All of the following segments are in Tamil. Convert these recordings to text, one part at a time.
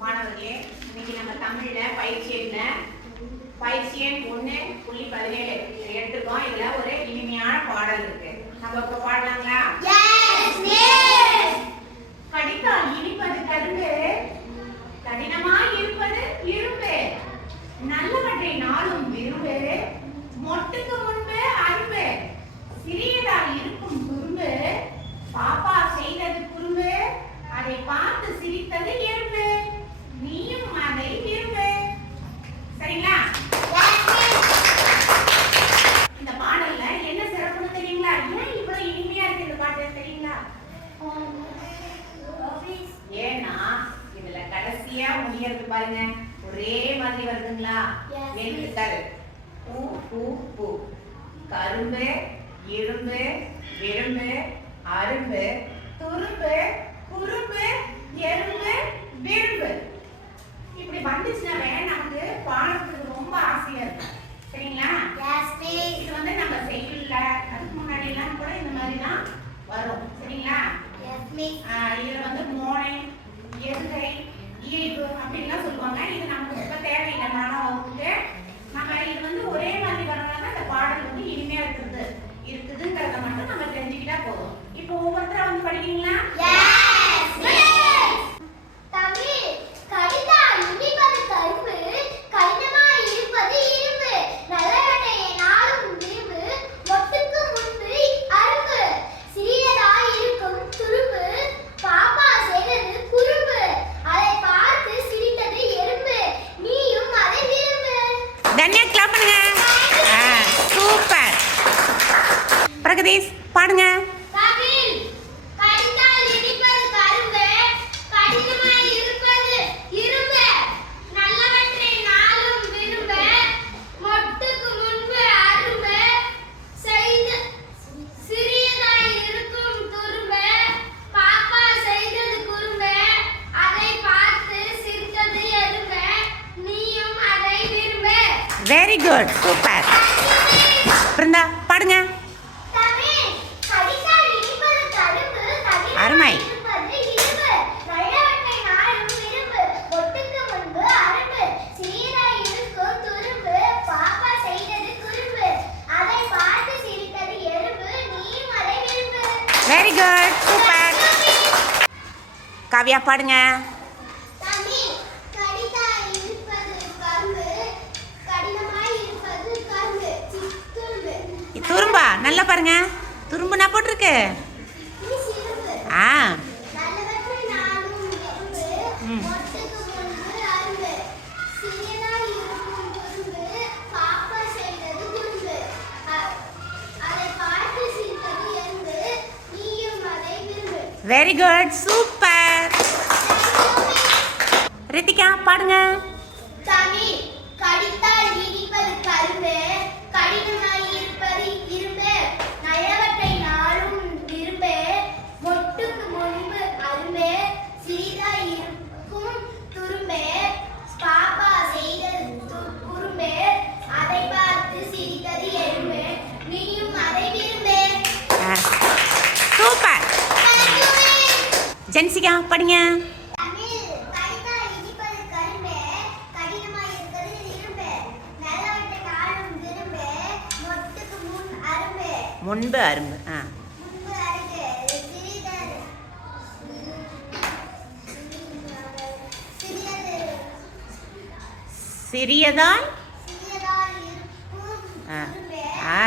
மாணவர்களே இன்னைக்கு நம்ம தமிழ்ல பயிற்சி என்ன? பயிற்சி எண் ஒன்று புள்ளி பதினேழு. எடுத்துக்கோம். இதுல ஒரு இனிமையான பாடல் இருக்கு. நம்ம இப்ப பாடலாங்களா? கடித்தால் இனிப்பது கரும்பு கடினமா இருப்பது இரும்பு. நல்லவற்றை நாளும் இரும்பு மொட்டுக்கு ஏன்னா இதுல கடைசியா முடியறது பாருங்க. ஒரே மாதிரி வருதுங்களா? எழுத்துக்கள். பூ பூ பூ. கரும்பு இரும்பு விரும்பு அரும்பு கண்ணியா கிளாப் பண்ணுங்க சூப்பர். பிரகதீஷ் பாடுங்க. வெரி குட் சூப்பர் பிருந்தா பாடுங்க. அருமை. வெரி குட் சூப்பர் காவியா பாடுங்க. நல்லா பாருங்க. துரும்பு நான் போட்டிருக்கு. ஆ. ம். வெரி குட் சூப்பர் ரித்திகா பாடுங்க. தமிழ் ஜென்சிகா படிங்க. முன்பு அரும்பு ஆ. சிறியதால் ஆ ஆ.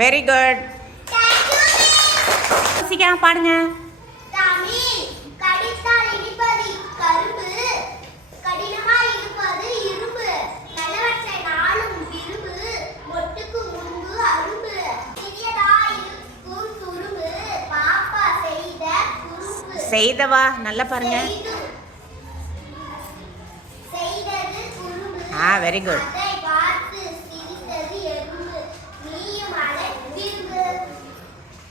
வெரி குட் சீக்கிரம் பாடுங்க. செய்தவா? நல்லா பாருங்க. ஆ வெரி குட்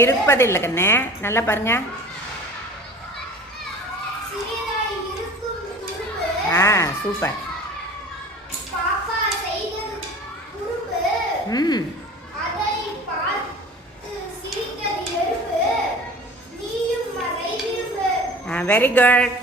இருப்பதில்லை கண்ணே. நல்லா பாருங்க. ஆ சூப்பர். ம். Very good